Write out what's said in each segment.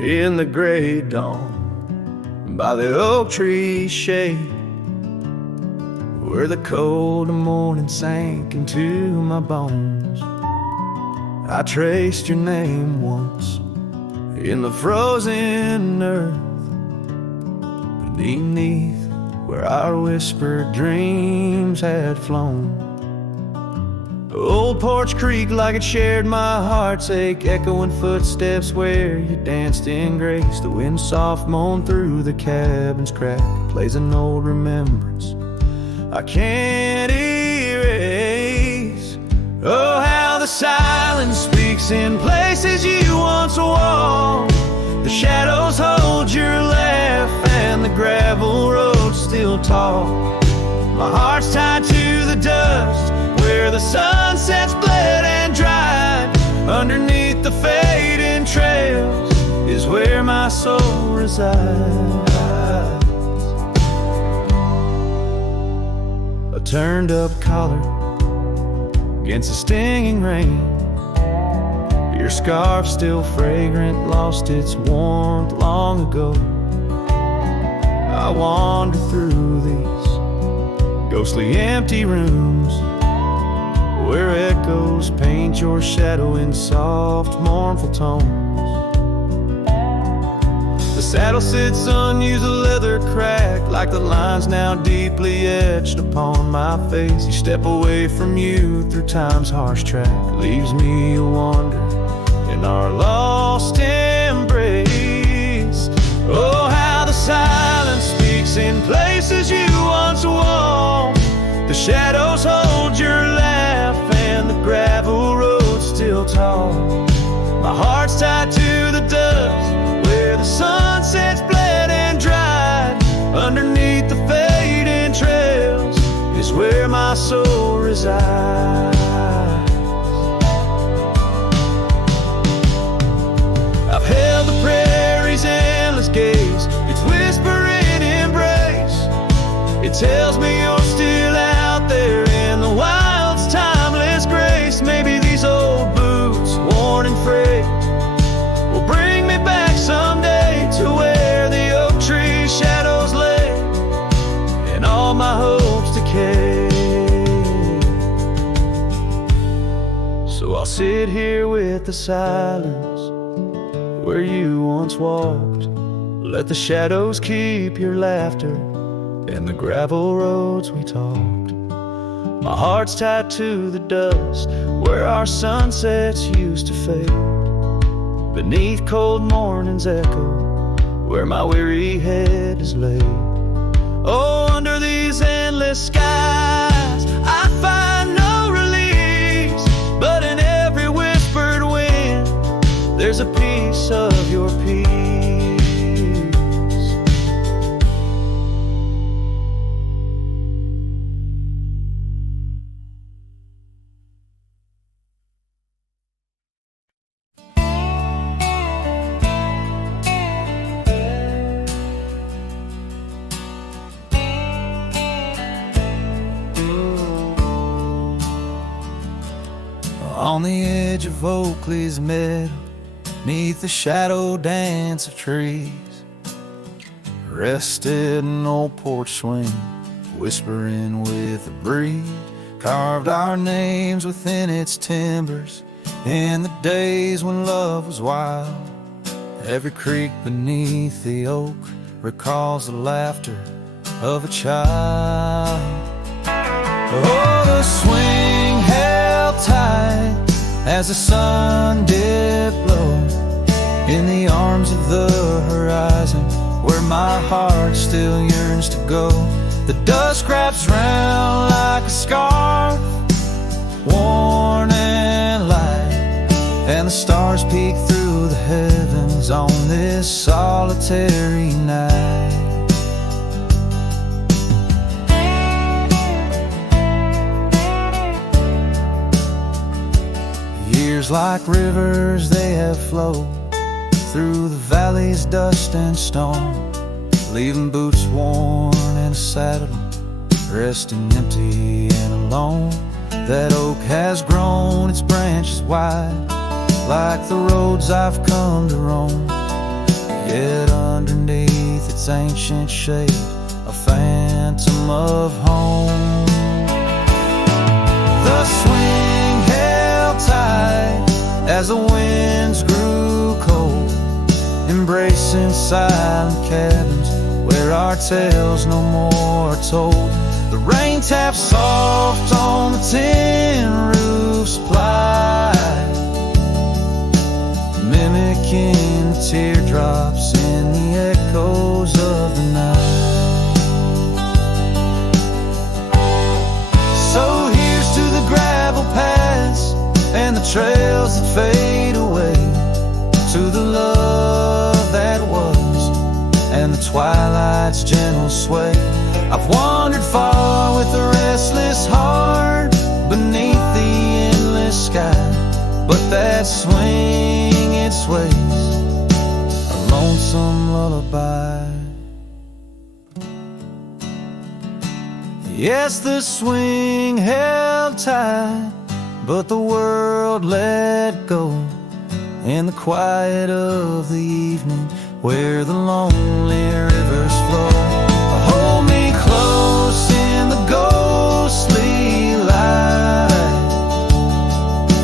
in the gray dawn, by the oak tree shade, where the cold morning sank into my bones. I traced your name once in the frozen earth, beneath where our whispered dreams had flown. Old Porch Creek like it shared my heart's ache, echoing footsteps where you danced in grace. The wind soft moaned through the cabin's crack, plays an old remembrance I can't erase. Oh, how the silence speaks in places you once walked. The shadows hold your laugh and the gravel road still talk. My heart's tied to the dust where the sunsets bled and dried. Underneath the fading trails is where my soul resides. A turned up collar against the stinging rain, your scarf still fragrant, lost its warmth long ago. I wander through these ghostly empty rooms where echoes paint your shadow in soft, mournful tones. The saddle sits unused, the leather cracked, like the lines now deeply etched upon my face. You step away from you through time's harsh track, leaves me a wander in our lost embrace. Oh, how the silence speaks in places you once walked. The shadows hold your laugh and the gravel road still tall. My heart's tied to the dust where the sunsets bled and dried. Underneath the fading trails is where my soul resides. I've held the prairie's endless gaze, its whispering embrace. It tells me you're still out there in the wild's timeless grace. Maybe these old boots, worn and frayed, will bring me back someday to where the oak tree shadows lay and all my hopes decay. So I'll sit here with the silence where you once walked. Let the shadows keep your laughter and the gravel roads we talked. My heart's tied to the dust where our sunsets used to fade. Beneath cold morning's echo where my weary head is laid. Oh, under these endless skies I find no release, but in every whispered wind there's a piece of your peace. On the edge of Oakley's meadow, neath the shadow dance of trees, rested an old porch swing, whispering with the breeze. Carved our names within its timbers in the days when love was wild. Every creek beneath the oak recalls the laughter of a child. Oh, the swing held tight as the sun dipped low in the arms of the horizon where my heart still yearns to go. The dust wraps round like a scarf, worn and light, and the stars peek through the heavens on this solitary night. Years like rivers they have flowed through the valley's dust and stone, leaving boots worn and a saddle, resting empty and alone. That oak has grown its branches wide, like the roads I've come to roam. Yet underneath its ancient shape, a phantom of home. The swing held tight as the winds grew cold, embracing silent cabins where our tales no more are told. The rain taps soft on the tin roof's plight, mimicking the teardrops in the echoes of the night. So here's to the gravel paths and the trails that fade away, to the love that was and the twilight's gentle sway. I've wandered far with a restless heart beneath the endless sky, but that swing, it sways, a lonesome lullaby. Yes, the swing held tight, but the world let go in the quiet of the evening where the lonely rivers flow. Hold me close in the ghostly light,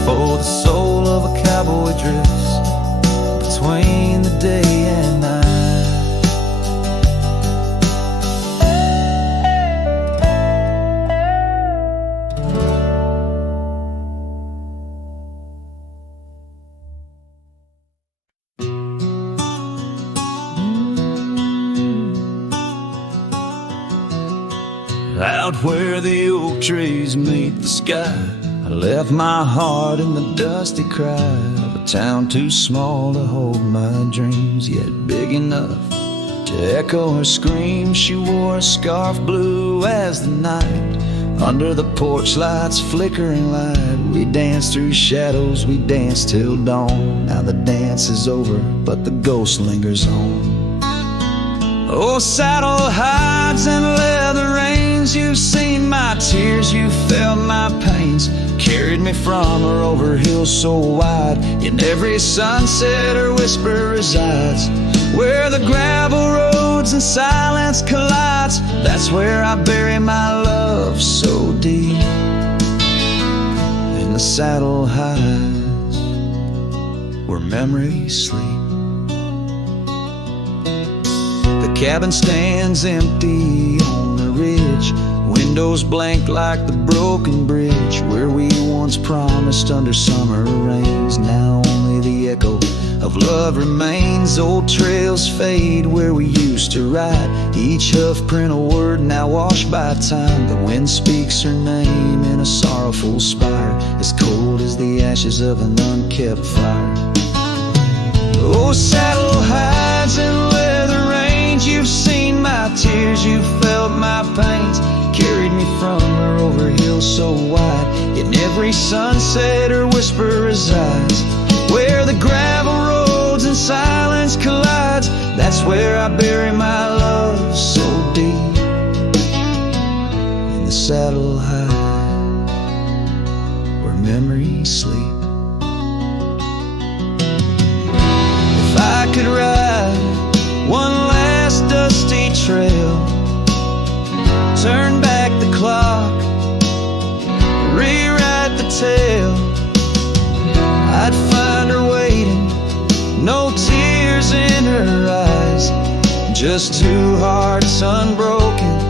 for the soul of a cowboy drifts between the day and night. Out where the oak trees meet the sky, I left my heart in the dusty cry of a town too small to hold my dreams, yet big enough to echo her scream. She wore a scarf blue as the night, under the porch lights flickering light. We danced through shadows, we danced till dawn. Now the dance is over, but the ghost lingers on. Oh, saddle hides and leather reins, you've seen my tears, you felt my pains, carried me from her over hills so wide. In every sunset her whisper resides, where the gravel roads and silence collides. That's where I bury my love so deep, in the saddle hides where memories sleep. The cabin stands empty on the ridge, windows blank like the broken bridge where we once promised under summer rains. Now only the echo of love remains. Old trails fade where we used to ride, each hoof print a word now washed by time. The wind speaks her name in a sorrowful spire, as cold as the ashes of an unkept fire. Oh, saddle hides and leather reins, you've seen my tears, you felt my pains, carried me from her over hills so wide. In every sunset her whisper resides, where the gravel roads and silence collides. That's where I bury my love so deep, in the saddle hides where memories sleep. If I could ride one last dusty trail, turn back the clock, rewrite the tale, I'd find her waiting, no tears in her eyes, just two hearts unbroken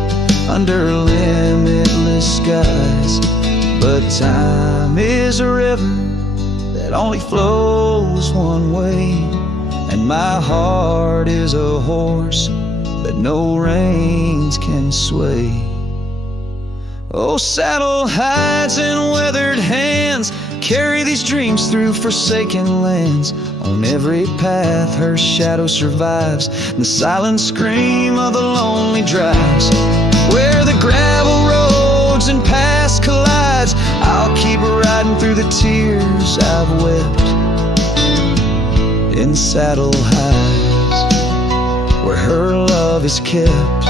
under limitless skies. But time is a river that only flows one way, and my heart is a horse that no reins can sway. Oh, saddle hides and weathered hands carry these dreams through forsaken lands. On every path her shadow survives, the silent scream of the lonely drives, where the gravel roads and past collides. I'll keep riding through the tears I've wept, in saddle hides where her love is kept.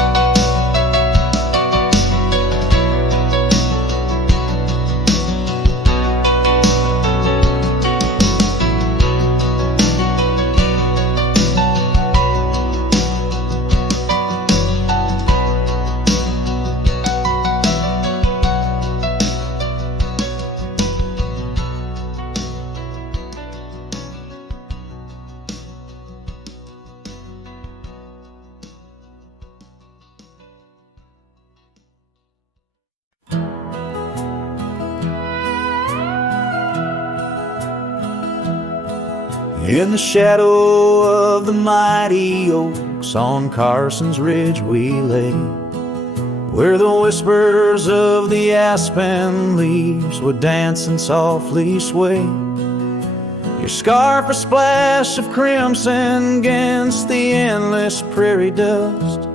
In the shadow of the mighty oaks on Carson's Ridge we lay, where the whispers of the aspen leaves would dance and softly sway. Your scarf a splash of crimson against the endless prairie dust.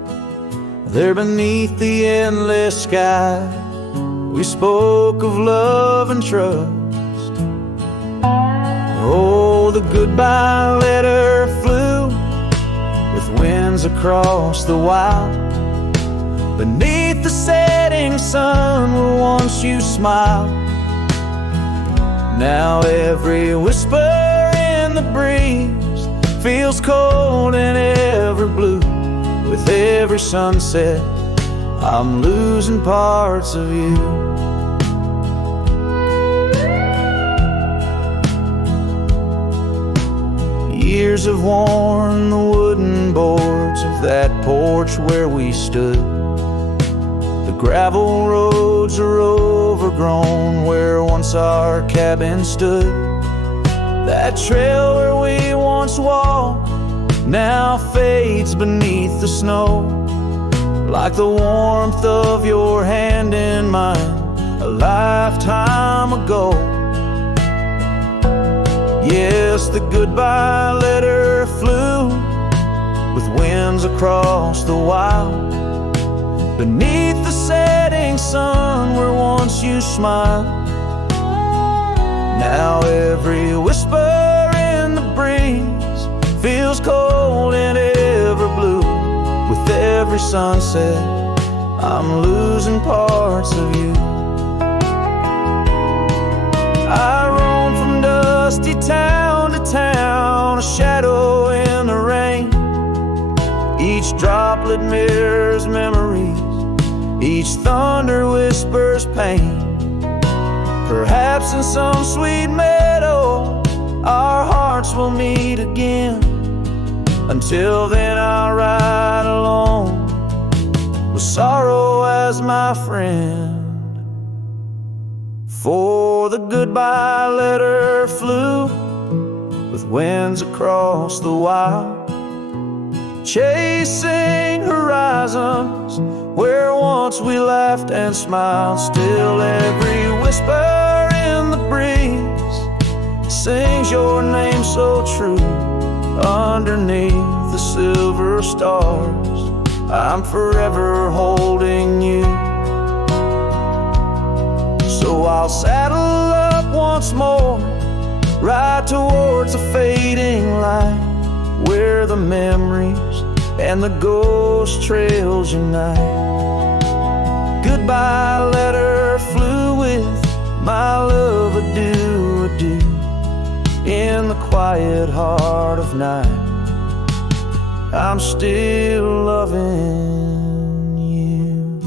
There beneath the endless sky we spoke of love and trust. Oh, the goodbye letter flew with winds across the wild. Beneath the setting sun where once you smiled. Now every whisper in the breeze feels cold and ever blue. With every sunset I'm losing parts of you. Years have worn the wooden boards of that porch where we stood. The gravel roads are overgrown where once our cabin stood. That trail where we once walked now fades beneath the snow, like the warmth of your hand in mine a lifetime ago. Yes, the goodbye letter flew with winds across the wild. Beneath the setting sun where once you smiled. Now every whisper in the breeze feels cold and ever blue. With every sunset I'm losing parts of you. I roam from dusty town to town, a shadow in the rain. Each droplet mirrors memories, each thunder whispers pain. Perhaps in some sweet meadow our hearts will meet again. Until then I'll ride alone with sorrow as my friend. For the goodbye letter flew with winds across the wild, chasing horizons where once we laughed and smiled. Still every whisper in the breeze sings your name so true. Underneath the silver stars I'm forever holding you. So I'll saddle up once more, ride towards the fading light, where the memories and the ghost trails unite. Goodbye letter flew with my love, adieu, adieu. In the quiet heart of night I'm still loving you.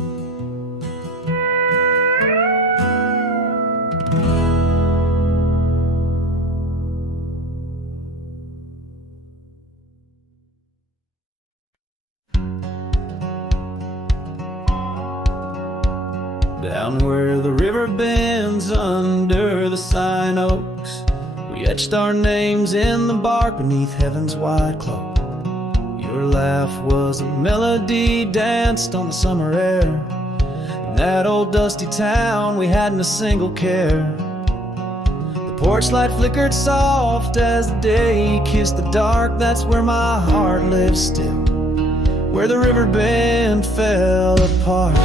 Down where the river bends under the sign oaks, we etched our names in the bark beneath heaven's wide cloak. Your laugh was a melody danced on the summer air. In that old dusty town we hadn't a single care. The porch light flickered soft as the day kissed the dark. That's where my heart lives still, where the river bend fell apart.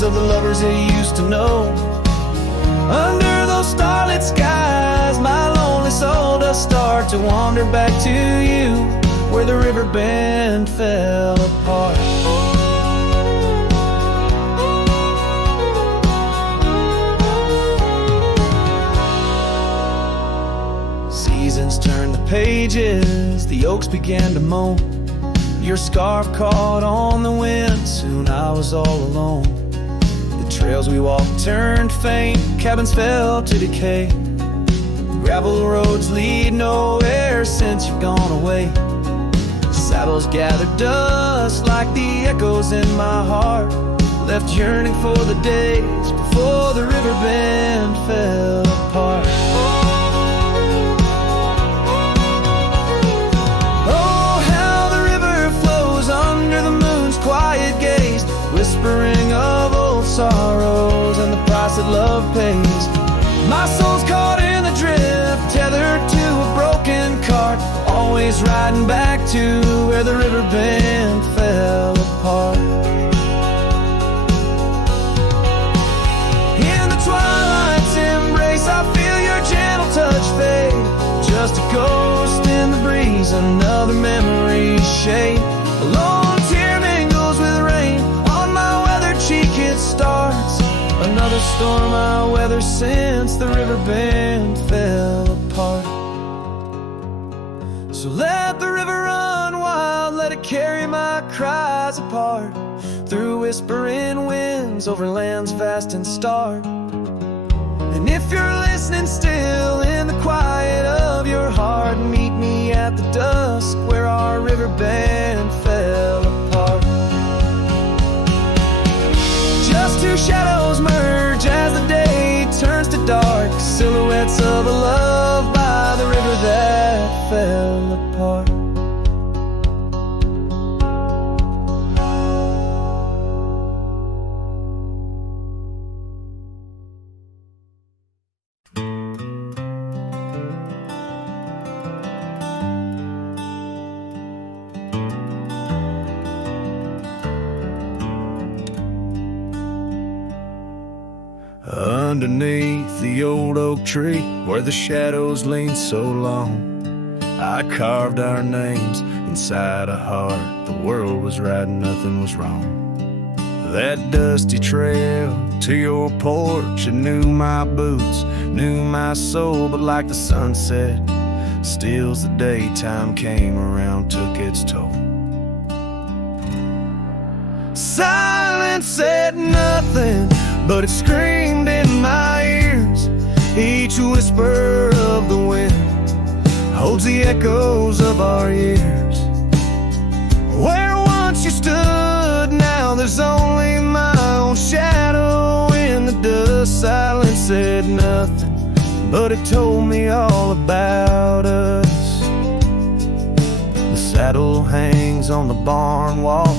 Of the lovers they used to know. Under those starlit skies my lonely soul does start to wander back to you, where the river bend fell apart. Seasons turned the pages, the oaks began to moan. Your scarf caught on the wind, soon I was all alone. The trails we walked turned faint, cabins fell to decay. Gravel roads lead nowhere since you've gone away. Saddles gather dust like the echoes in my heart, left yearning for the days before the river bend fell apart. Oh, how the river flows under the moon's quiet gaze, whispering of old sorrows and the price that love pays. My soul's caught in the drift, tethered to a broken cart, always riding back to where the river bend fell apart. In the twilight's embrace, I feel your gentle touch fade, just a ghost in the breeze, another memory's shade. A lone tear mingles with rain, on my weathered cheek it starts, another storm I weather since the river bend fell apart. So let the river run wild, let it carry my cries apart, through whispering winds, over lands vast and stark. And if you're listening still in the quiet of your heart, meet me at the dusk where our river bend fell apart. Just two shadows merge as the day turns to dark, silhouettes of a love by the river that fell apart. Underneath the old oak tree where the shadows leaned so long, I carved our names inside a heart. The world was right and nothing was wrong. That dusty trail to your porch, it knew my boots, knew my soul, but like the sunset steals the day, time came around, took its toll. Silence said nothing, but it screamed in my ears. Each whisper of the wind holds the echoes of our years. Where once you stood, now there's only my own shadow in the dust. Silence said nothing, but it told me all about us. The saddle hangs on the barn wall,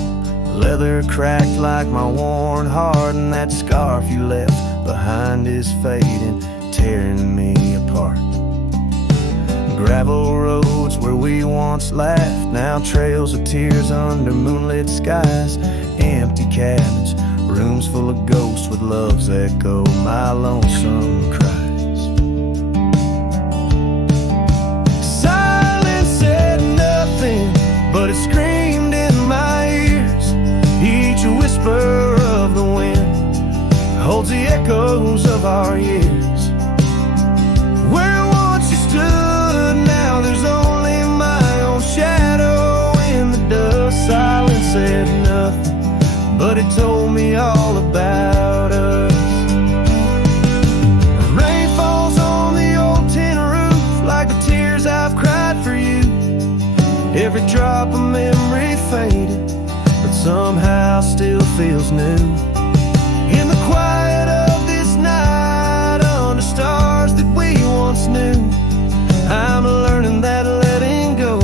leather cracked like my worn heart, and that scarf you left behind is fading, tearing me apart. Gravel roads where we once laughed, now trails of tears under moonlit skies. Empty cabins, rooms full of ghosts with love's echo, my lonesome cries. Silence said nothing, but it screamed in my ears. Each whisper of the wind holds the echoes of our years. Where once you stood, now there's only my own shadow in the dust. Silence said nothing, but it told me all about us. Rain falls on the old tin roof like the tears I've cried for you. Every drop of memory faded, but somehow still feels new. In the quiet of this night, under stars that we once knew, I'm learning that letting go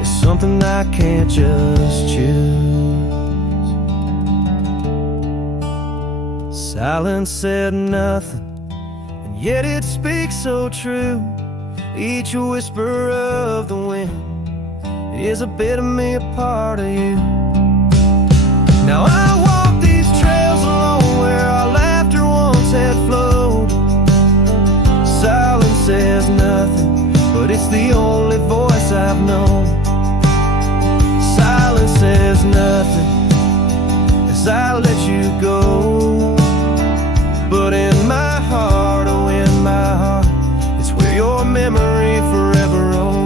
is something I can't just choose. Silence said nothing, and yet it speaks so true. Each whisper of the wind is a bit of me, a part of you. Now I walk these trails alone where our laughter once had flowed. Silence says nothing, but it's the only voice I've known. Silence says nothing as I let you go, but in my heart, oh in my heart, it's where your memory forever owns.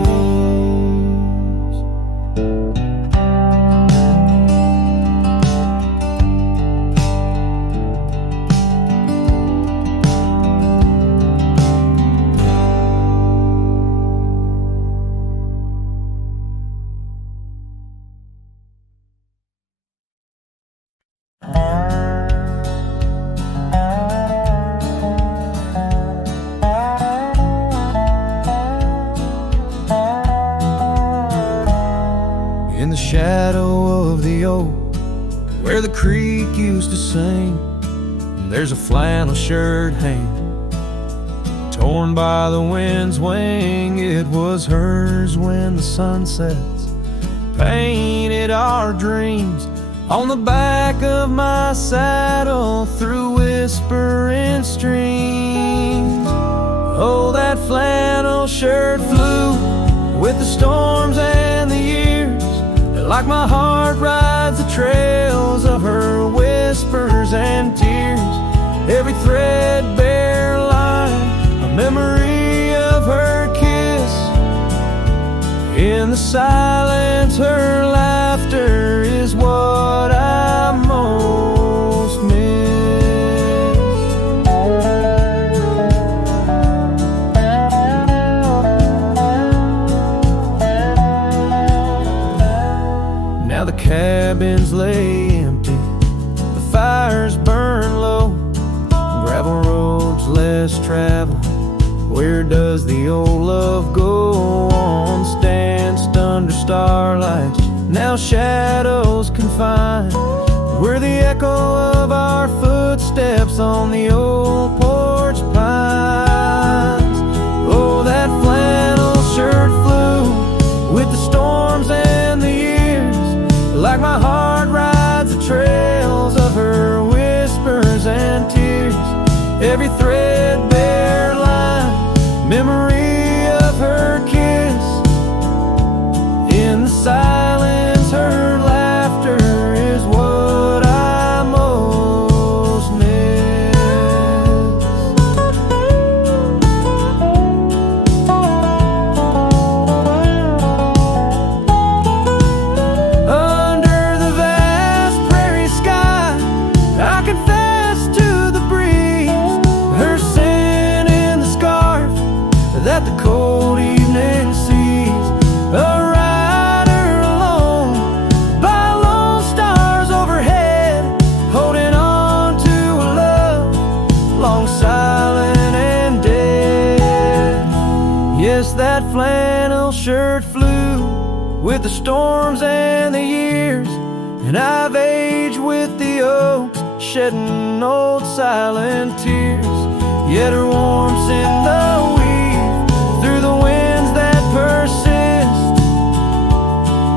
shadow of the oak where the creek used to sing, there's a flannel shirt hanging, torn by the wind's wing. It was hers when the sun sets painted our dreams on the back of my saddle through whispering streams. Oh, that flannel shirt flew with the storms and the years, like my heart rides the trails of her whispers and tears. Every threadbare line, a memory of her kiss. In the silence, her laughter is what I most miss. Now the cabins lay empty, the fires burn low, gravel roads less traveled. Where does the old love go on? Danced under starlights, now shadows confined. We're the echo of our footsteps on the old porch pines. Oh, that flannel shirt flew with the storms and the years, like my heart rides the trails of her whispers and tears. Every threadbare line, memory of her kiss. In the silence, her laughter is what I most miss. Under the vast prairie sky, I confess to the breeze, her sin in the scarf that the cold evening sees. A rider alone by lone stars overhead, holding on to a love long silent and dead. Yes, that flannel shirt flew with the storms and the years, and I've aged with the oaks, shedding old silent tears. Yet her warmth's in the weave, through the winds that persist,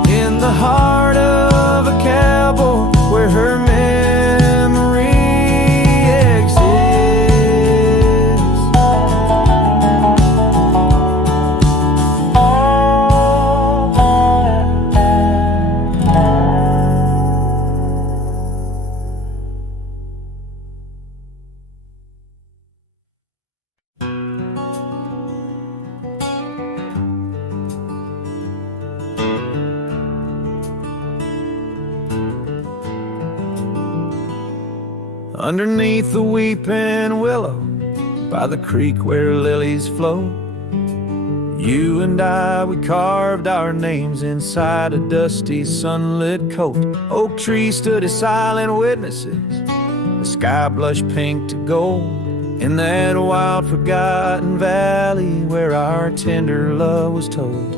in the heart of a cowboy where her memory exists. Underneath the weeping willow, by the creek where lilies flow, you and I, we carved our names inside a dusty sunlit coat. Oak trees stood as silent witnesses, the sky blushed pink to gold, in that wild forgotten valley where our tender love was told.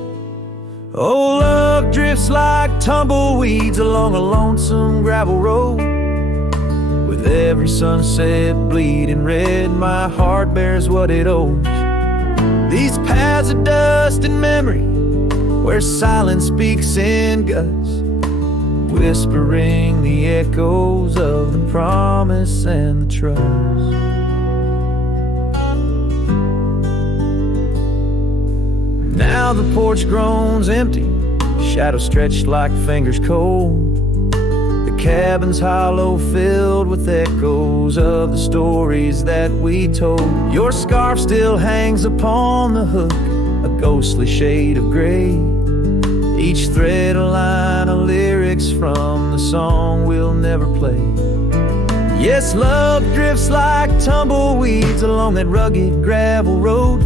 Oh, love drifts like tumbleweeds along a lonesome gravel road. With every sunset bleeding red, my heart bears what it owes. These paths of dust and memory, where silence speaks in gusts, whispering the echoes of the promise and the trust. Now the porch groans empty, shadows stretched like fingers cold. The cabin's hollow, filled with echoes of the stories that we told. Your scarf still hangs upon the hook, a ghostly shade of gray, each thread a line of lyrics from the song we'll never play. Yes, love drifts like tumbleweeds along that rugged gravel road,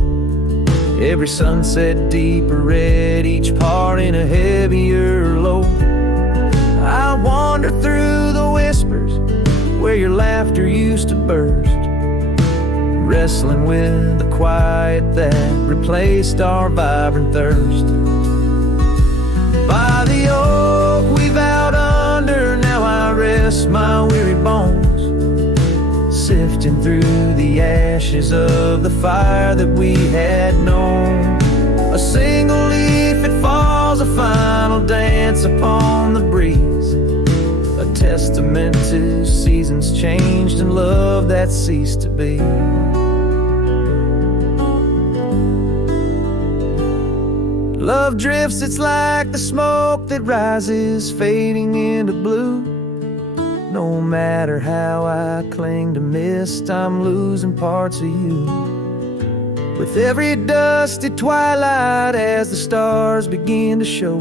every sunset deeper red, each part in a heavier load. I wander through the whispers where your laughter used to burst, wrestling with the quiet that replaced our vibrant thirst. By the oak rest my weary bones, sifting through the ashes of the fire that we had known. A single leaf, it falls, a final dance upon the breeze, a testament to seasons changed and love that ceased to be. Love drifts, it's like the smoke that rises, fading into blue. No matter how I cling to mist, I'm losing parts of you. With every dusty twilight, as the stars begin to show,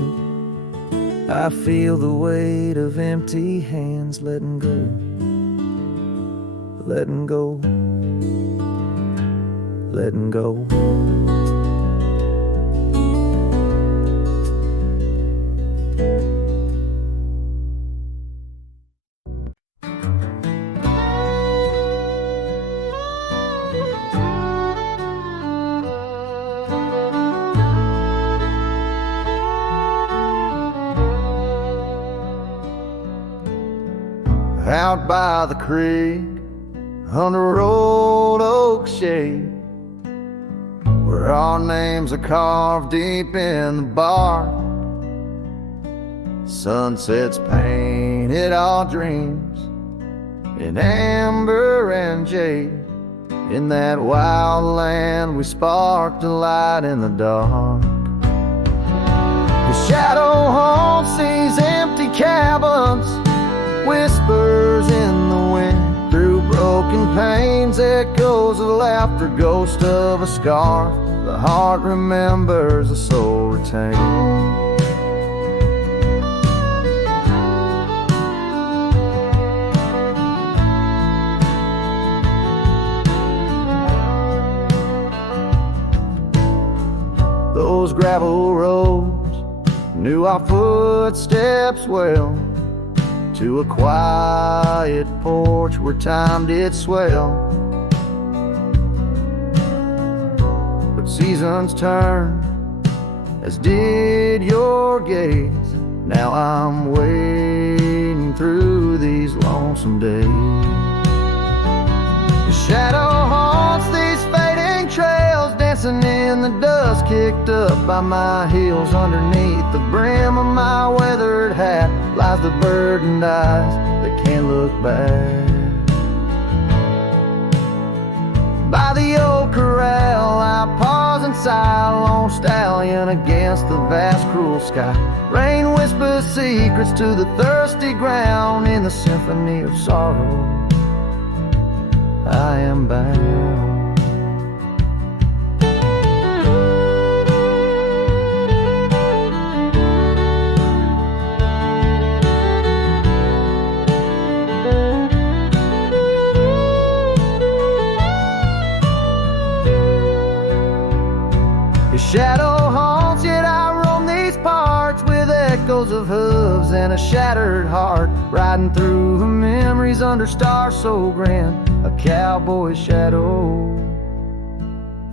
I feel the weight of empty hands letting go, letting go, letting go. Out by the creek, under old oak shade, where our names are carved deep in the bark. Sunsets painted our dreams in amber and jade. In that wild land we sparked a light in the dark. The shadow haunts these empty cabins, whispers in the wind, through broken panes, echoes of laughter, ghost of a scar. The heart remembers, the soul retains. Those gravel roads knew our footsteps well, to a quiet porch where time did swell. But seasons turn, as did your gaze. Now I'm wading through these lonesome days. The shadow haunts these fading trails, dancing in the dust kicked up by my heels. Underneath the brim of my weathered hat lies the burdened eyes that can't look back. By the old corral I pause and sigh, a lone stallion against the vast cruel sky. Rain whispers secrets to the thirsty ground, in the symphony of sorrow I am bound. Shadow haunts, yet I roam these parts with echoes of hooves and a shattered heart, riding through the memories under stars so grand. A cowboy shadow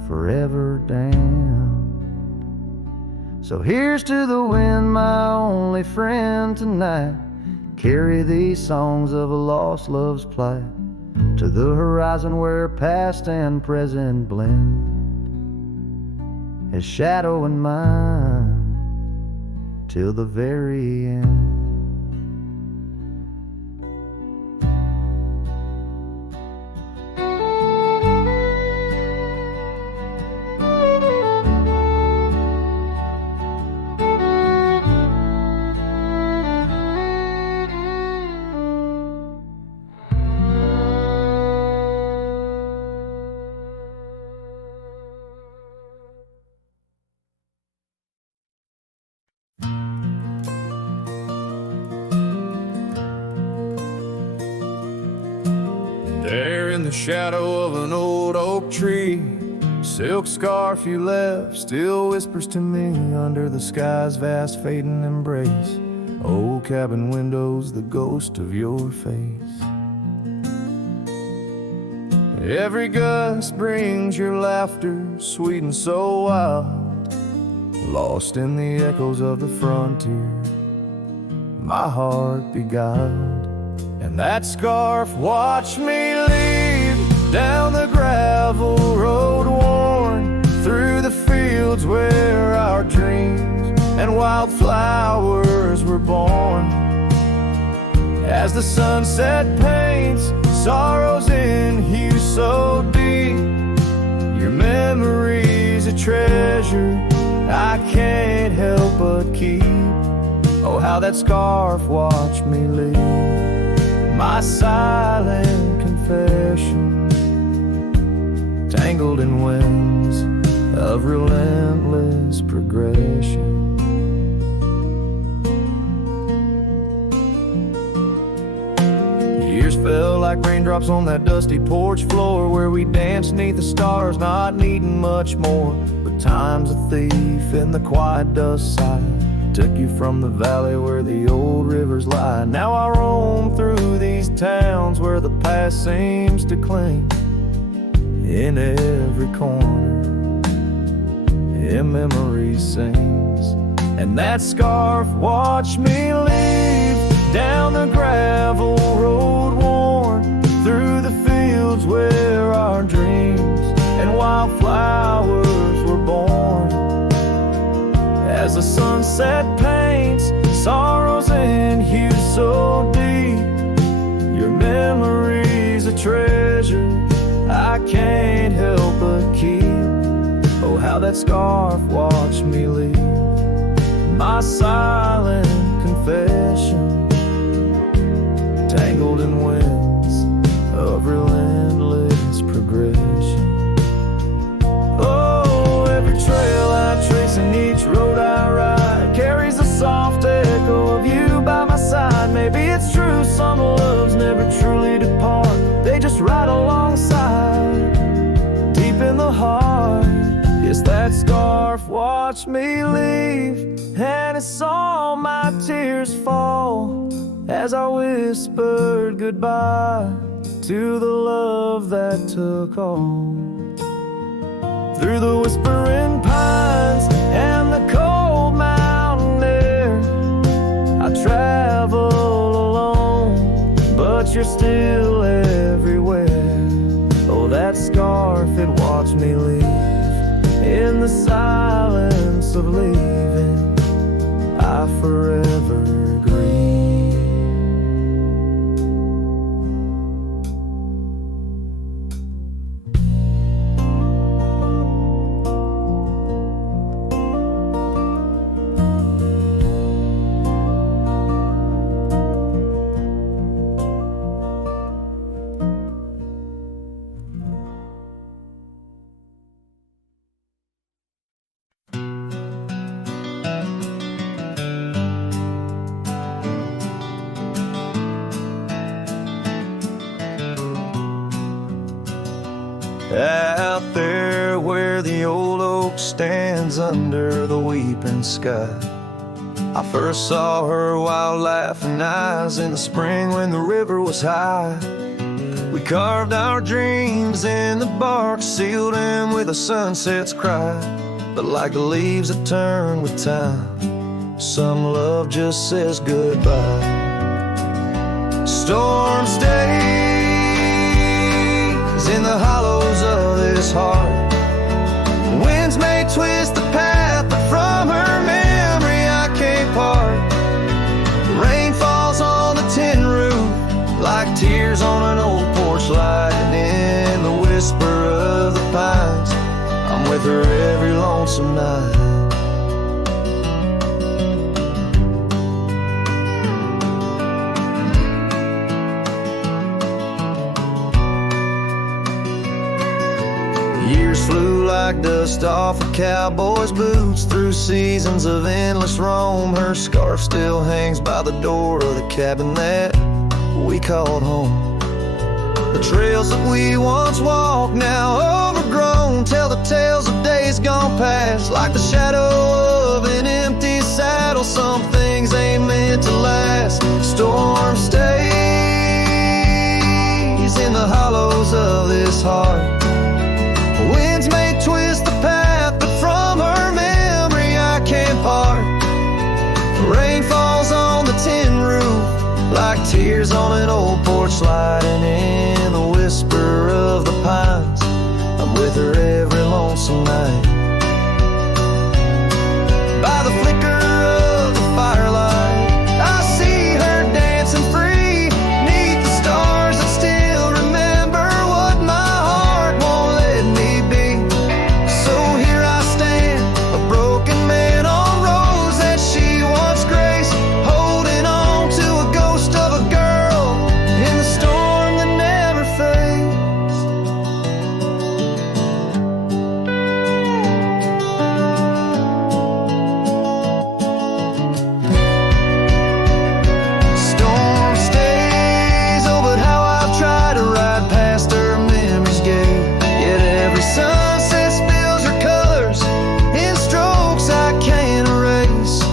forever damned. So here's to the wind, my only friend tonight. Carry these songs of a lost love's plight to the horizon where past and present blend. His shadow and mine till the very end. There in the shadow of an old oak tree, silk scarf you left still whispers to me under the sky's vast fading embrace. Old cabin windows, the ghost of your face. Every gust brings your laughter, sweet and so wild, lost in the echoes of the frontier, my heart beguiled. And That scarf watched me leave down the gravel road worn through the fields where our dreams and wildflowers were born. As the sunset paints sorrows in hue so deep, your memory's a treasure I can't help but keep. Oh, how that scarf watched me leave, my silent confession, tangled in winds of relentless progression. Years fell like raindrops on that dusty porch floor where we danced neath the stars, not needing much more. But time's a thief in the quiet dust side, took you from the valley where the old rivers lie. Now I roam through these towns where the past seems to cling. In every corner, in memory sings. And that scarf watched me leave down the gravel road worn through the fields where our dreams and wildflowers were born. As the sunset paints sorrows in hue so deep, your memory's a treasure I can't help but keep. Oh, how that scarf watched me leave, my silent confession, tangled in winds of relentless progression. Oh, every trail I trace and each road I ride carries a soft echo of you by my side. Maybe it's true, some loves never truly depart, they just ride alongside, deep in the heart. Yes, that scarf watched me leave, and it saw my tears fall as I whispered goodbye to the love that took all. Through the whispering pines and the cold mountain air, I travel alone, but you're still everywhere. Oh, that scarf, it watched me leave in the silence of leaving, I forever grieve. Out there where the old oak stands under the weeping sky, I first saw her wild laughing eyes in the spring when the river was high. We carved our dreams in the bark, sealed them with a sunset's cry. But like the leaves that turn with time, some love just says goodbye. Storms days in the hollows of this heart, winds may twist the path, but from her memory I can't part. Rain falls on the tin roof like tears on an old porch light, and in the whisper of the pines I'm with her every lonesome night. Years flew like dust off a cowboy's boots through seasons of endless roam. Her scarf still hangs by the door of the cabin that we called home. The trails that we once walked, now overgrown, tell the tales of days gone past. Like the shadow of an empty saddle, some things ain't meant to last. Storm stays in the hollows of this heart, winds may twist the path, but from her memory I can't part. Rain falls on the tin roof like tears on an old porch her every lonesome night. By the flicker of the firelight, I see her dancing free, 'neath the stars that still remember what my heart won't let me be. So here I stand, a broken man on roads that she once graced, holding on to a ghost of a girl in the storm that never fades. Storm stays, oh, but how I've tried to ride past her memory's gate. Yet every sunset spills her colors in strokes I can't erase.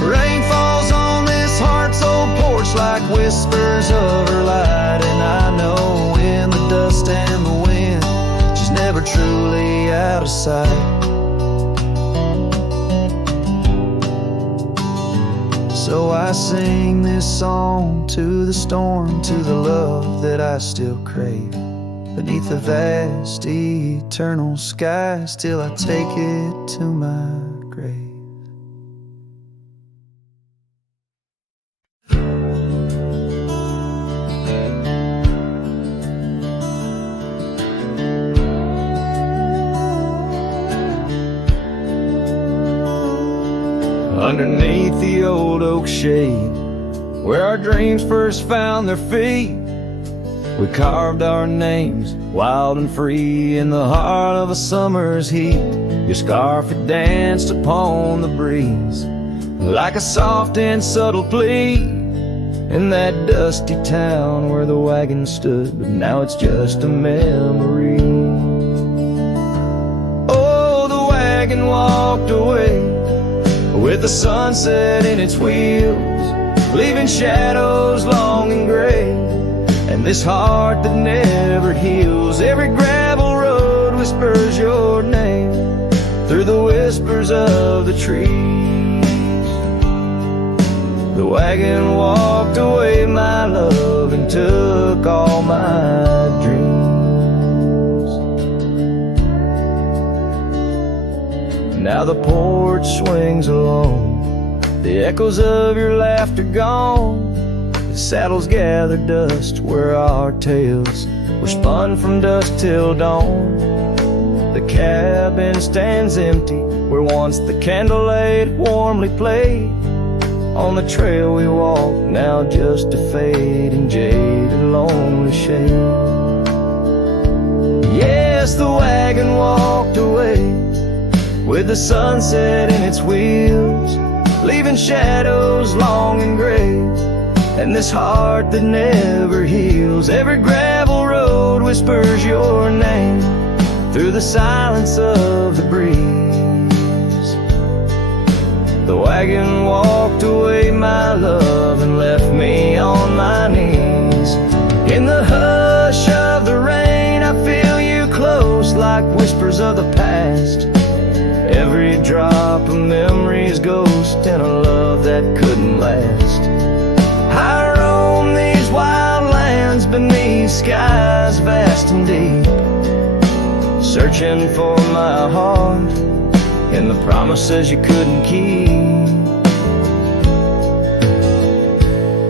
Rain falls on this heart's old porch like whispers of her light, and I know in the dust and the wind she's never truly out of sight. So I sing this song to the storm, to the love that I still crave. Beneath the vast eternal sky, still I take it to my grave. Underneath the old oak shade, where our dreams first found their feet, we carved our names, wild and free, in the heart of a summer's heat. Your scarf had danced upon the breeze, like a soft and subtle plea, in that dusty town where the wagon stood, but now it's just a memory. Oh, the wagon walked away with the sunset in its wheels, leaving shadows long and gray, and this heart that never heals. Every gravel road whispers your name through the whispers of the trees. The wagon walked away, my love, and took all my dreams. Now the porch swings alone, the echoes of your laughter gone. The saddles gather dust where our tales were spun from dusk till dawn. The cabin stands empty where once the candlelight warmly played. On the trail we walk, now just a fading jaded lonely shade. Yes, the wagon walked away with the sunset in its wheels, leaving shadows long and gray, and this heart that never heals. Every gravel road whispers your name through the silence of the breeze. The wagon walked away, my love, and left me on my knees. In the hush of the rain, I feel you close like whispers of the past. Every drop of memory's ghost in a love that couldn't last. I roam these wild lands beneath skies vast and deep, searching for my heart in the promises you couldn't keep.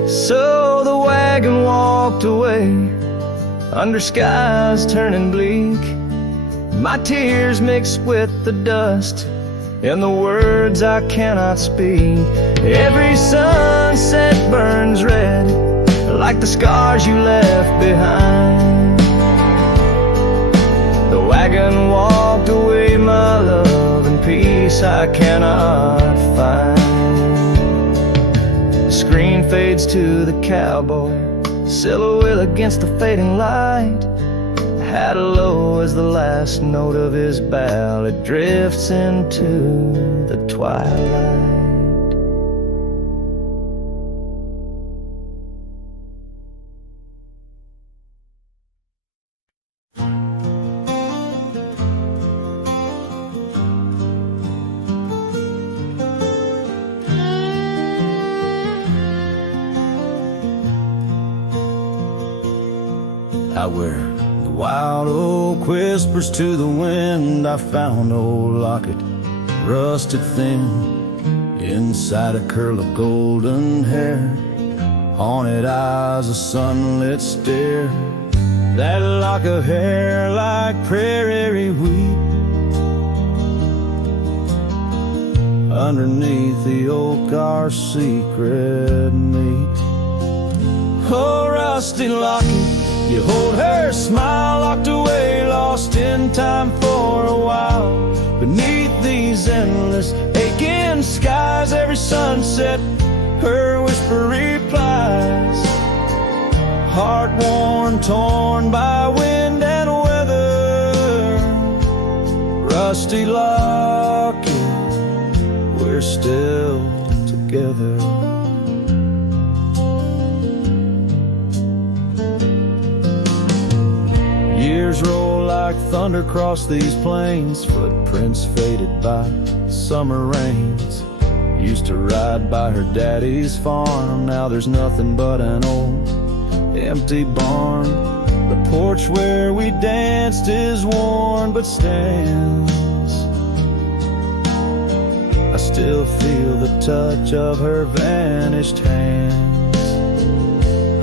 So the wagon walked away under skies turning bleak. My tears mixed with the dust and the words I cannot speak. Every sunset burns red like the scars you left behind. The wagon walked away, my love, and peace I cannot find. The screen fades to the cowboy, silhouette against the fading light. Had a low as the last note of his ballad drifts into the twilight. I wear the wild oak whispers to the wind. I found old locket, rusted thin, inside a curl of golden hair, haunted eyes, a sunlit stare. That lock of hair like prairie wheat, underneath the oak our secret meet. Oh, rusty locket, you hold her smile, locked away, lost in time for a while. Beneath these endless aching skies, every sunset her whisper replies. Heart worn, torn by wind and weather, rusty locket, we're still together. Years roll like thunder across these plains, footprints faded by summer rains. Used to ride by her daddy's farm, now there's nothing but an old empty barn. The porch where we danced is worn but stands. I still feel the touch of her vanished hands.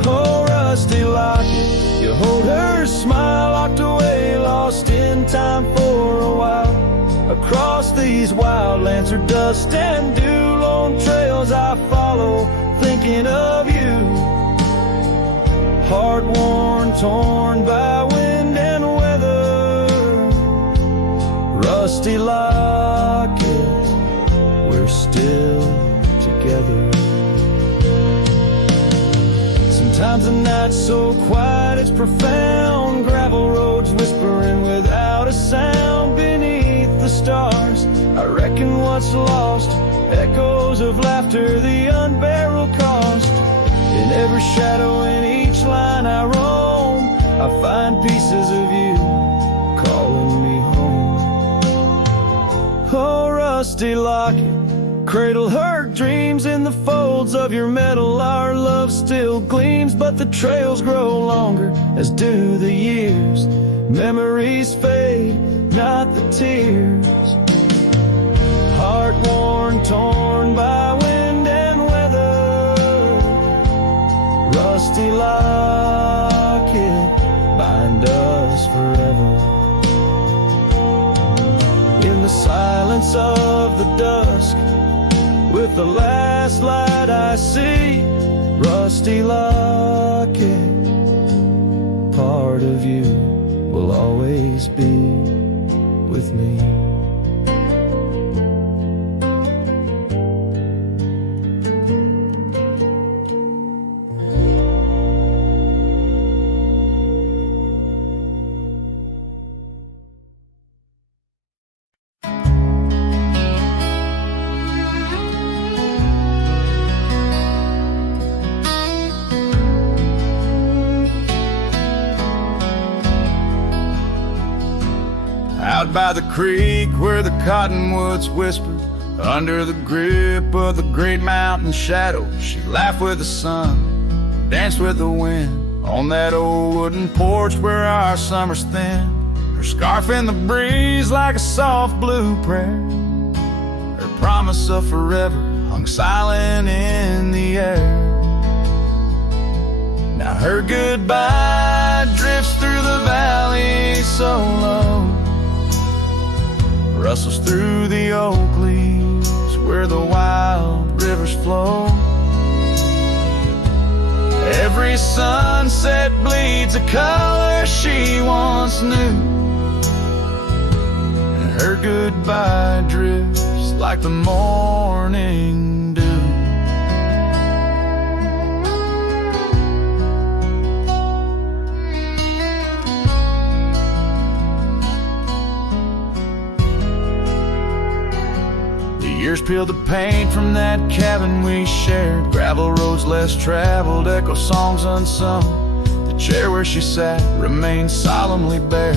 Oh, rusty locket, you hold her smile, locked away, lost in time for a while. Across these wildlands are dust and dew, lone trails I follow, thinking of you. Heart worn, torn by wind and weather, rusty locket, we're still together. Sometimes the night's so quiet it's profound, gravel roads whispering without a sound. Beneath the stars, I reckon what's lost, echoes of laughter, the unbearable cost. In every shadow, in each line I roam, I find pieces of you calling me home. Oh, rusty locket, cradle her dreams in the folds of your metal. Our love still gleams, but the trails grow longer, as do the years. Memories fade, not the tears. Heart worn, torn by wind and weather, rusty locket, bind us forever. In the silence of the dusk, with the last light I see, rusty locket, part of you will always be with me. Out by the creek where the cottonwoods whispered, under the grip of the great mountain shadow, she laughed with the sun, danced with the wind, on that old wooden porch where our summers thin. Her scarf in the breeze like a soft blue prayer, her promise of forever hung silent in the air. Now her goodbye drifts through the valley so low, rustles through the oak leaves where the wild rivers flow. Every sunset bleeds a color she once knew, and her goodbye drifts like the morning dew. Years peeled the paint from that cabin we shared, gravel roads less traveled, echo songs unsung. The chair where she sat remained solemnly bare,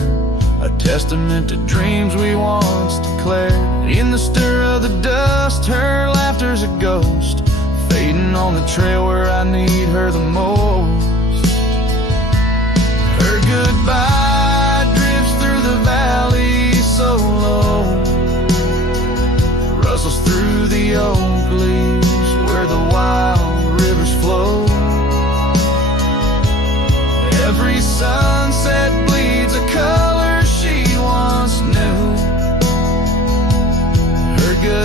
a testament to dreams we once declared. In the stir of the dust, her laughter's a ghost, fading on the trail where I need her the most. Her goodbye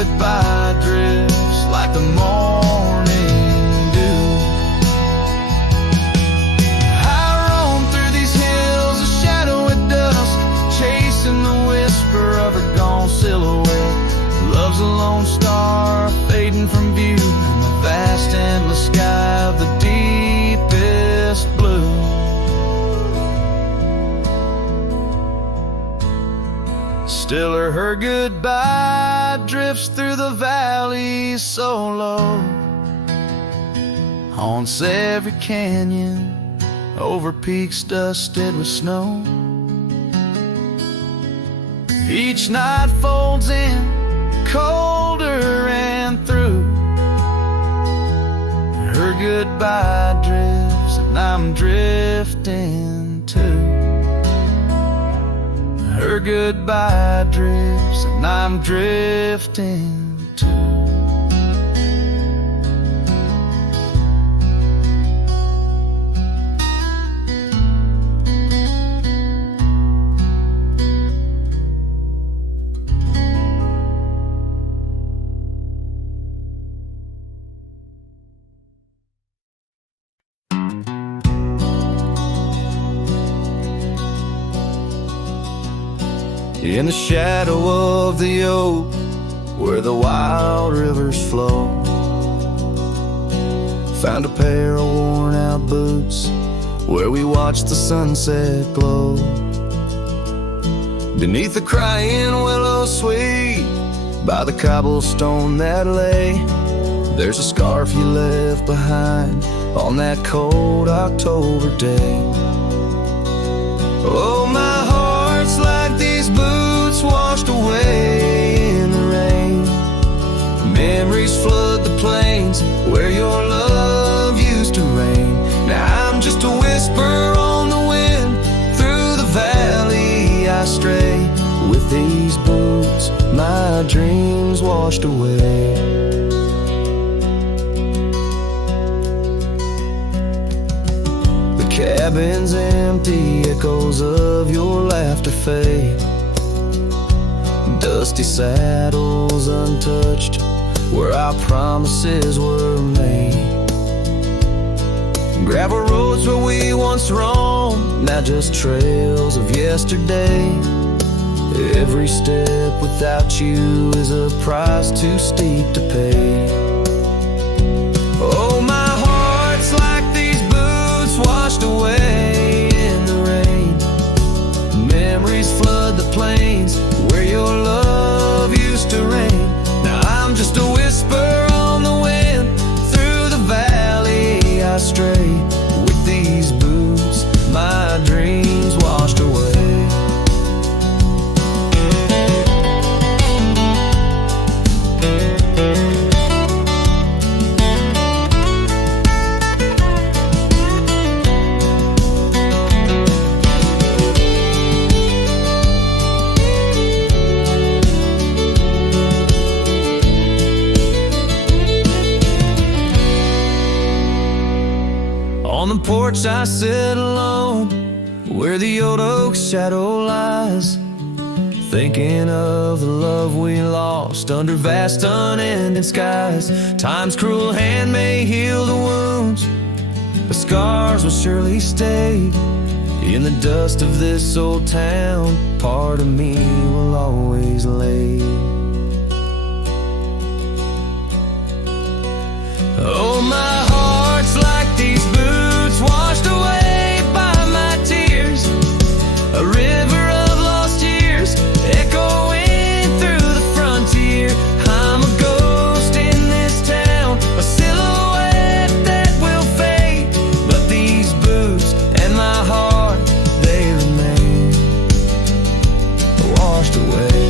goodbye drifts like the morning dew. I roam through these hills, a shadow at dusk, chasing the whisper of her gone silhouette. Love's a lone star fading from view in the vast endless sky of the deepest blue. Still her goodbye drifts through the valleys so low, haunts every canyon, over peaks dusted with snow. Each night folds in colder and through. Her goodbye drifts and I'm drifting too. Her goodbye drifts and I'm drifting too. In the shadow of the oak, where the wild rivers flow, found a pair of worn out boots, where we watched the sunset glow. Beneath the crying willow sweet, by the cobblestone that lay, there's a scarf you left behind on that cold October day. Oh, my heart's like these boots washed away in the rain. Memories flood the plains where your love used to reign. Now I'm just a whisper on the wind, through the valley I stray. With these boots my dreams washed away. The cabin's empty, echoes of your laughter fade. Dusty saddles untouched, where our promises were made. Gravel roads where we once roamed, now just trails of yesterday. Every step without you is a price too steep to pay. Oh, my heart's like these boots washed away in the rain. Memories flood the plains where your love used to reign. Now I'm just a whisper on the wind, through the valley I stray. With these boots my dreams washed away. On the porch I sit alone, where the old oak's shadow lies, thinking of the love we lost under vast unending skies. Time's cruel hand may heal the wounds, but scars will surely stay. In the dust of this old town, part of me will always lay. Oh, my heart's like these boots washed away by my tears, a river of lost years echoing through the frontier. I'm a ghost in this town, a silhouette that will fade, but these boots and my heart, they remain washed away.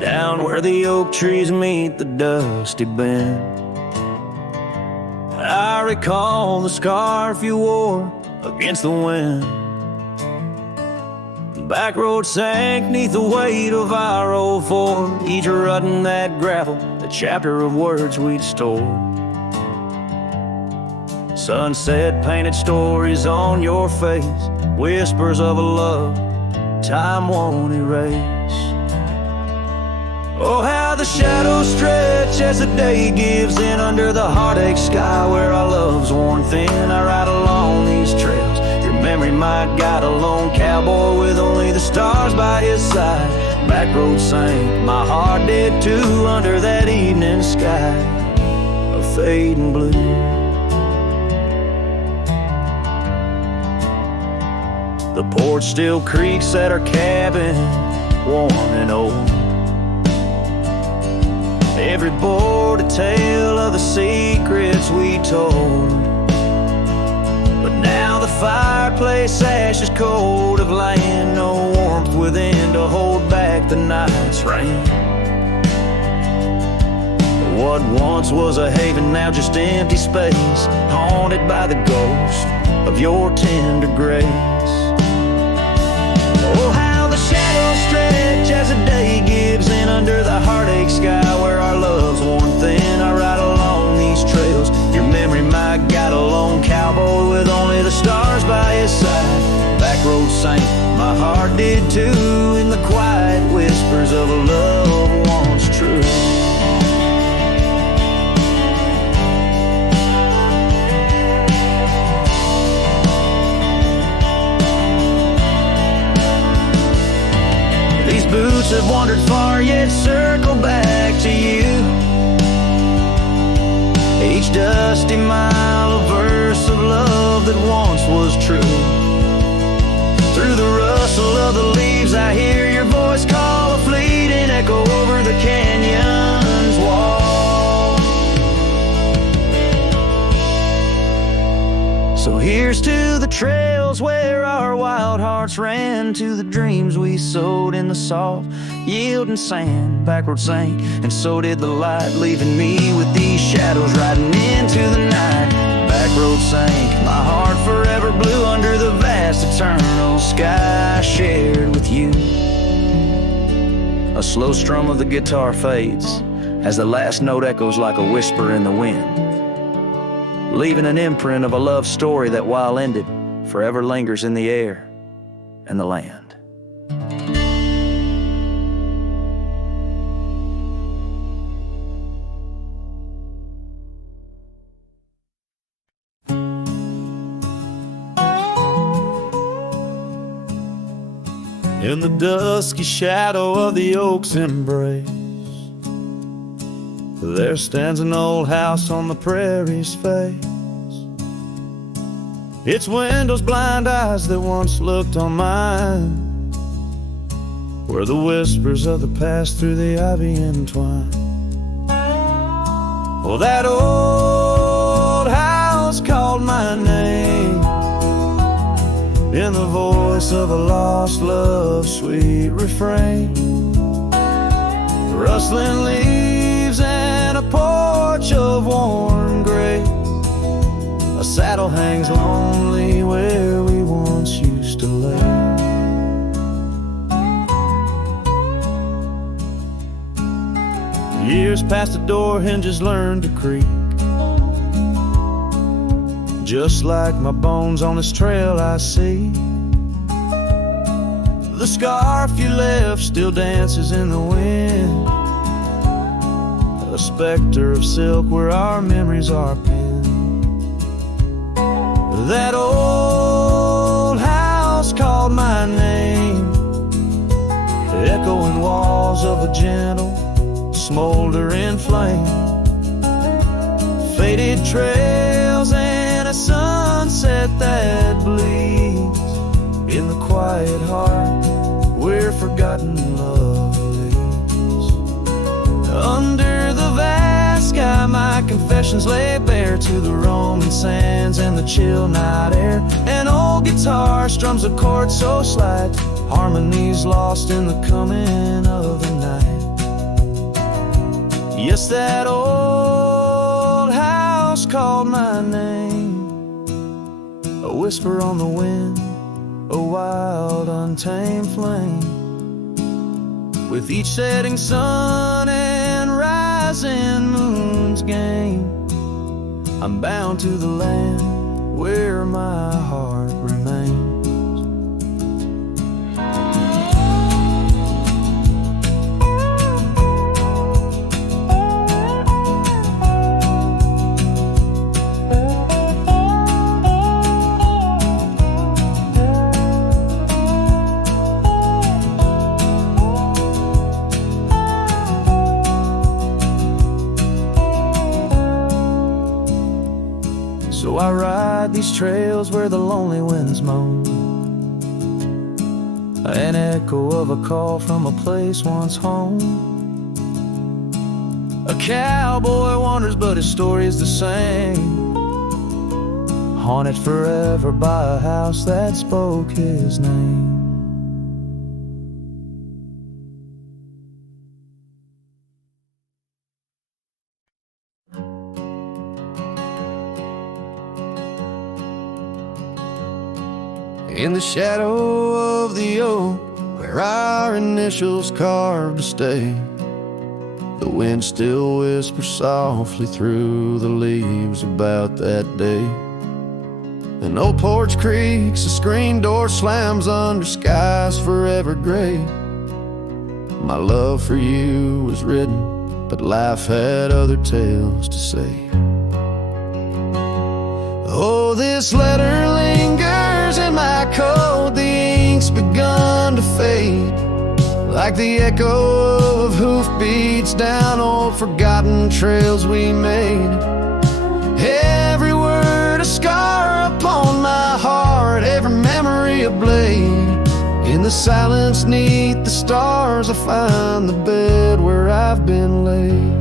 Down where the oak trees meet the dusty bend, I recall the scarf you wore against the wind. back road sank neath the weight of our old Ford, each rut in that gravel, a chapter of words we'd stored. Sunset painted stories on your face, whispers of a love time won't erase. Oh, how the shadows stretch as the day gives in under the heartache sky where our love's worn thin. I ride along these trails, your memory might guide a lone cowboy with only the stars by his side. Back road sank, my heart did too, under that evening sky of fading blue. The porch still creaks at our cabin, worn and old. Every board a tale of the secrets we told. But now the fireplace ash is cold of land, no warmth within to hold back the night's rain. What once was a haven, now just empty space, haunted by the ghost of your tender grace. Oh, how the shadows stretch as the day gives in under the heartache sky where our love's worn thin. I ride along these trails, your memory might guide a lone cowboy with only the stars by his side. Back road sank, my heart did too, in the quiet whispers of a love once true. Boots have wandered far, yet circle back to you. Each dusty mile, a verse of love that once was true. Through the rustle of the leaves, I hear your voice call a fleeting echo over the canyon's wall. So here's to the trails where our wild hearts ran, to the dreams we sowed in the soft yielding sand. Backward sank, and so did the light, leaving me with these shadows riding into the night. Back road sank, my heart forever blue under the vast eternal sky I shared with you. A slow strum of the guitar fades as the last note echoes like a whisper in the wind, leaving an imprint of a love story that, while ended, forever lingers in the air and the land. In the dusky shadow of the oak's embrace, there stands an old house on the prairie's face. Its windows blind eyes that once looked on mine, where the whispers of the past through the ivy entwine. Well, that old house called my name in the voice of a lost love's sweet refrain. Rustling leaves and a porch of worn gray, a saddle hangs lonely where we once used to lay. Years past the door hinges learned to creak, just like my bones on this trail I see. The scarf you left still dances in the wind, a specter of silk where our memories are pinned. That old house called my name, echoing walls of a gentle, smoldering flame. Faded trails and a sunset that bleeds in the quiet heart where forgotten love lives. Under the vast sky my confessions lay bare to the roaming sands and the chill night air. An old guitar strums a chord so slight, harmonies lost in the coming of the night. Yes, that old house called my name, a whisper on the wind, a wild, untamed flame. With each setting sun and rising moon's game, I'm bound to the land where my heart remains. So I ride these trails where the lonely winds moan, an echo of a call from a place once home. A cowboy wanders but his story's the same, haunted forever by a house that spoke his name. In the shadow of the oak, where our initials carved to stay, the wind still whispers softly through the leaves about that day. An old porch creaks, a screen door slams under skies forever gray. My love for you was written, but life had other tales to say. Oh, this letter lingers in my coat, the ink's begun to fade, like the echo of hoofbeats down old forgotten trails we made. Every word a scar upon my heart, every memory a blade. In the silence neath the stars I find the bed where I've been laid.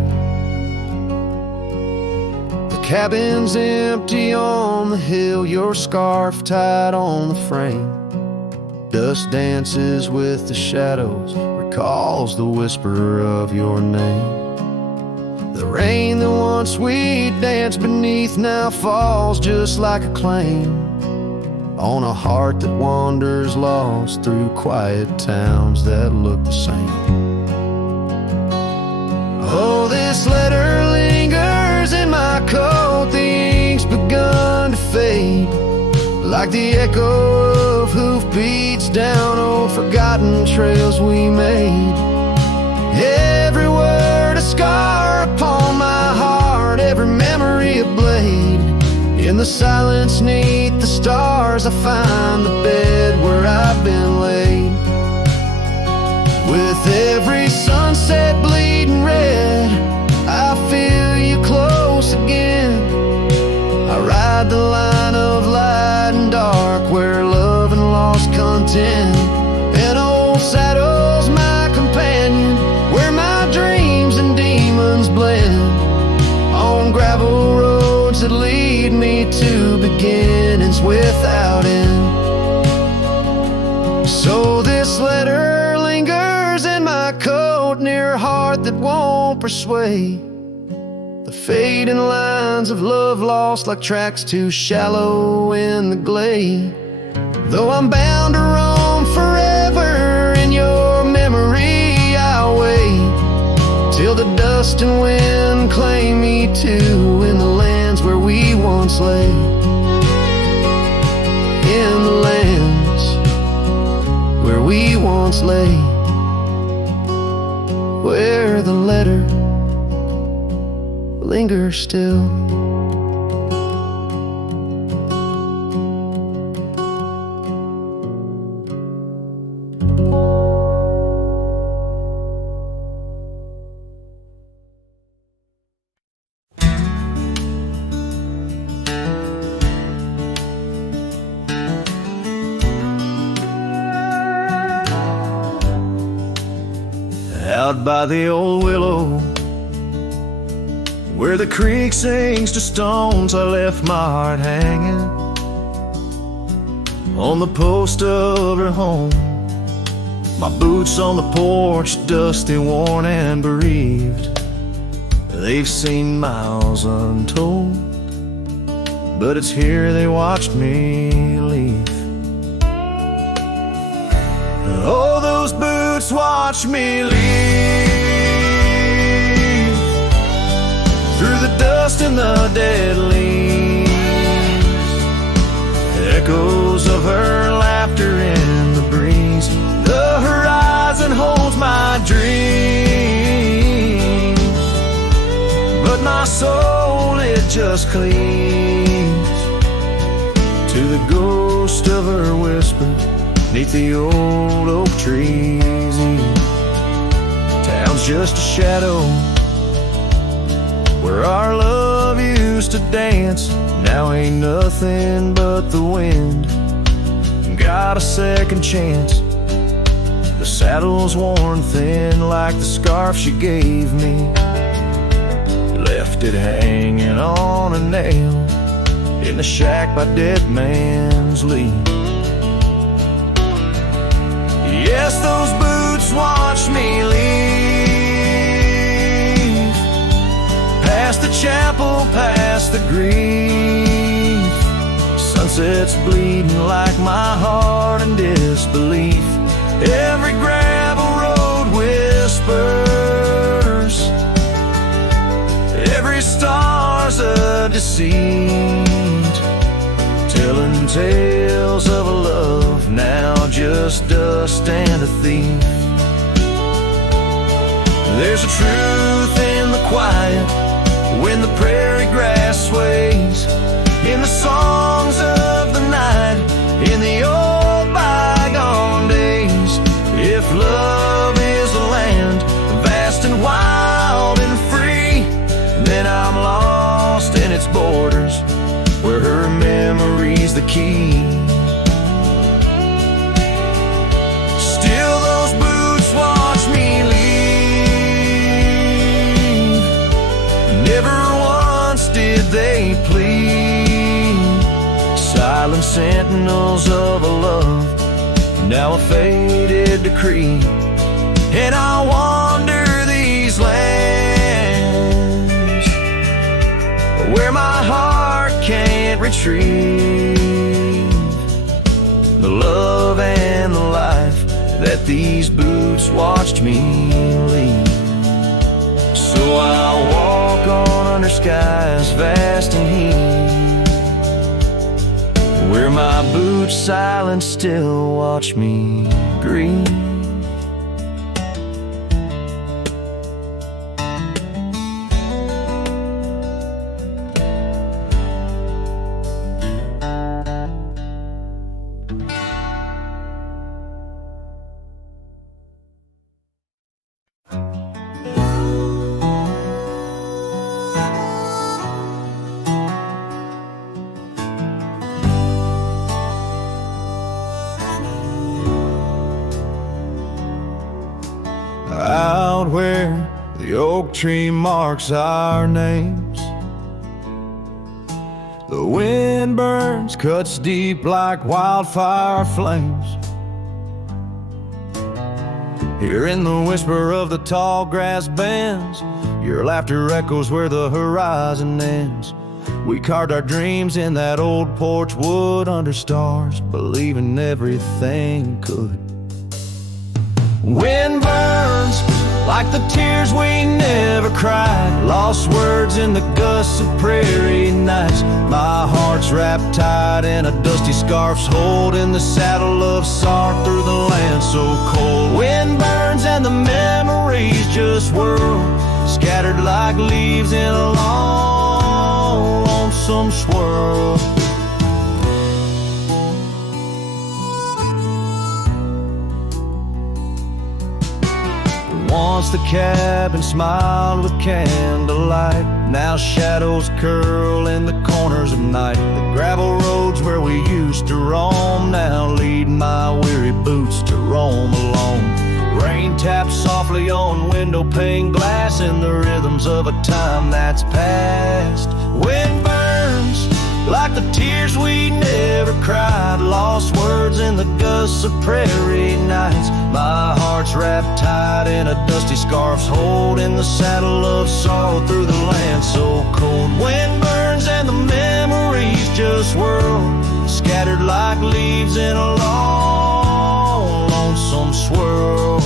Cabin's empty on the hill, your scarf tied on the frame. Dust dances with the shadows, recalls the whisper of your name. The rain that once we danced beneath now falls just like a claim on a heart that wanders lost through quiet towns that look the same. Oh, this letter lingers in my coat, the ink's begun to fade, like the echo of hoofbeats down old forgotten trails we made. Every word a scar upon my heart, every memory a blade. In the silence neath the stars I find the bed where I've been laid. With every sunset bleeding red, I feel you close again. I ride the line of light and dark where love and lost content. An old saddle's my companion, where my dreams and demons blend, on gravel roads that lead me to beginnings without end. So this letter lingers in my coat, near a heart that won't persuade. The fading lines of love lost like tracks too shallow in the glade. Though I'm bound to roam forever in your memory, I'll wait till the dust and wind claim me too in the lands where we once lay. In the lands where we once lay, where the letter lingers still. Out by the old willow, where the creek sings to stones, I left my heart hanging on the post of her home. My boots on the porch, dusty, worn, and bereaved. They've seen miles untold, but it's here they watched me leave. boots watch me leave through the dust and the dead leaves. Echoes of her laughter in the breeze. The horizon holds my dreams, but my soul, it just clings to the ghost of her whisper 'neath the old oak trees. Town's just a shadow where our love used to dance. Now ain't nothing but the wind. Got a second chance. The saddle's worn thin like the scarf she gave me. Left it hanging on a nail in the shack by Dead Man's Lead. Yes, those boots watch me leave past the chapel, past the grief. Sunset's bleeding like my heart in disbelief. Every gravel road whispers, every star's a deceit, telling tales of a love now just dust and a thief. There's a truth in the quiet when the prairie grass sways, in the songs of the night, in the old bygone days. If love is a land vast and wild and free, then I'm lost in its borders, where her memory's the key. Still those boots watch me leave. Never once did they plead. Silent sentinels of a love, now a faded decree. And I wander these lands where my heart can't retrieve the love and the life that these boots watched me leave. So I'll walk on under skies vast and heat, where my boots silent still watch me grieve. Out where the oak tree marks our names, the wind burns, cuts deep like wildfire flames. Hearing the whisper of the tall grass bends, your laughter echoes where the horizon ends. We carved our dreams in that old porch wood under stars, believing everything could. Wind burns like the tears we never cried, lost words in the gusts of prairie nights. My heart's wrapped tight in a dusty scarf's hold in the saddle of sorrow through the land so cold. Wind burns and the memories just whirl, scattered like leaves in a long, lonesome swirl. Once the cabin smiled with candlelight, now shadows curl in the corners of night. The gravel roads where we used to roam now lead my weary boots to roam alone. Rain taps softly on window pane glass in the rhythms of a time that's past. Wind burns like the tears we never cried, lost words in the gusts of prairie nights. My heart's wrapped tight in a dusty scarf's hold in the saddle of sorrow through the land so cold. Wind burns and the memories just whirl, scattered like leaves in a long, lonesome swirl.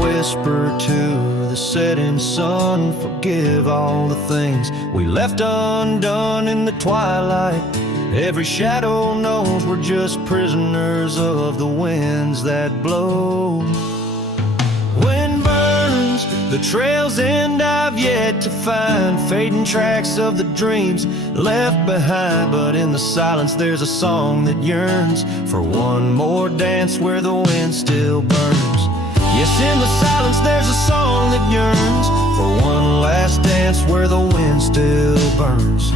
whisper to the setting sun, forgive all the things we left undone in the twilight. Every shadow knows we're just prisoners of the winds that blow. Wind burns the trails and I've yet to find fading tracks of the dreams left behind. But in the silence there's a song that yearns for one more dance where the wind still burns. Yes, in the silence there's a song that yearns for one last dance where the wind still burns.